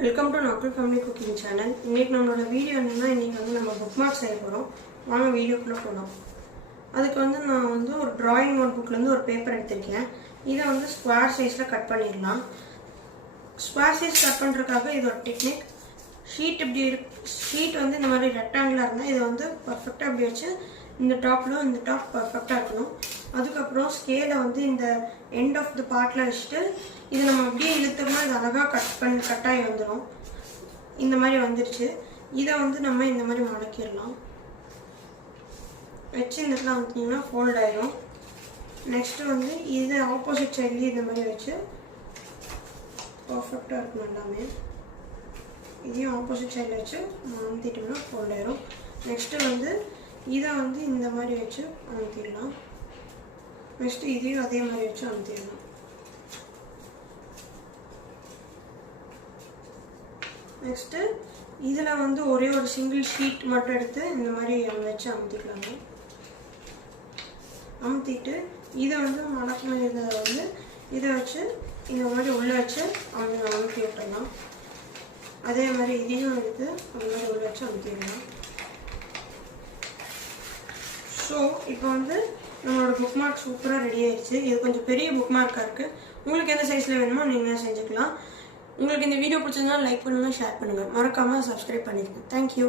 Welcome to Nakul family cooking channel. இன்றைக்கி நம்மளோட video என்னென்னா, இன்றைக்கி வந்து நம்ம புக் மார்க் செய்ய போகிறோம். வாங்க வீடியோக்குள்ளே போகலாம். அதுக்கு வந்து நான் வந்து ஒரு ட்ராயிங் நோட் புக்லேருந்து ஒரு பேப்பர் எடுத்திருக்கேன். இதை வந்து ஸ்கொயர் சைஸில் கட் பண்ணிடலாம். ஸ்கொயர் சைஸ் கட் பண்ணுறதுக்காக இது ஒரு டெக்னிக். ஷீட் இப்படி ஷீட் வந்து இந்த மாதிரி ரெக்டாங்கிளாக இருந்தால் இதை வந்து பர்ஃபெக்டாக இப்படி வச்சு இந்த டாப்பில் இந்த டாப் பர்ஃபெக்டாக இருக்கணும். அதுக்கப்புறம் ஸ்கேலை வந்து இந்த எண்ட் ஆஃப் த பார்ட்டில் வச்சுட்டு இதை நம்ம அப்படியே இழுத்தோம்னா இது அழகாக கட்டாகி வந்துடும். இந்த மாதிரி வந்துடுச்சு. இதை வந்து நம்ம இந்த மாதிரி மடக்கிடலாம். வச்சு இந்த இடத்துல வந்துட்டிங்கன்னா ஃபோல்ட் ஆகிடும். நெக்ஸ்ட்டு வந்து இதை ஆப்போசிட் சைட்லேயும் இந்த மாதிரி வச்சு பர்ஃபெக்டாக இருக்கணும் எல்லாமே. இதையும் ஆப்போசிட் சைடில் வச்சு அமுத்திட்டோம்னா ஃபோல்ட் ஆயிடும். நெக்ஸ்ட்டு வந்து இதை வந்து இந்த மாதிரி வச்சு அமுத்திடலாம். நெக்ஸ்ட்டு இதையும் அதே மாதிரி வச்சு அமுத்திடலாம். நெக்ஸ்ட்டு இதில் வந்து ஒரே ஒரு சிங்கிள் ஷீட் மட்டும் எடுத்து இந்த மாதிரி வச்சு அமுத்திக்கலாங்க. அமுத்திட்டு இதை வந்து மடக்கின இதை வந்து இதை வச்சு இந்த மாதிரி உள்ளே வச்சு அமுத்தி விட்டுடலாம். அதே மாதிரி இதையும் எடுத்து அந்த மாதிரி உள்ள வச்சு அமுத்திடலாம். ஸோ இப்போ வந்து நம்மளோட புக் மார்க் சூப்பராக ரெடி ஆயிடுச்சு. இது கொஞ்சம் பெரிய புக் மார்க்காக இருக்குது. உங்களுக்கு எந்த சைஸில் வேணுமோ நீங்கள் செஞ்சுக்கலாம். உங்களுக்கு இந்த வீடியோ பிடிச்சிருந்தா லைக் பண்ணுங்கள், ஷேர் பண்ணுங்கள், மறக்காமல் சப்ஸ்கிரைப் பண்ணிடுங்க. தேங்க்யூ.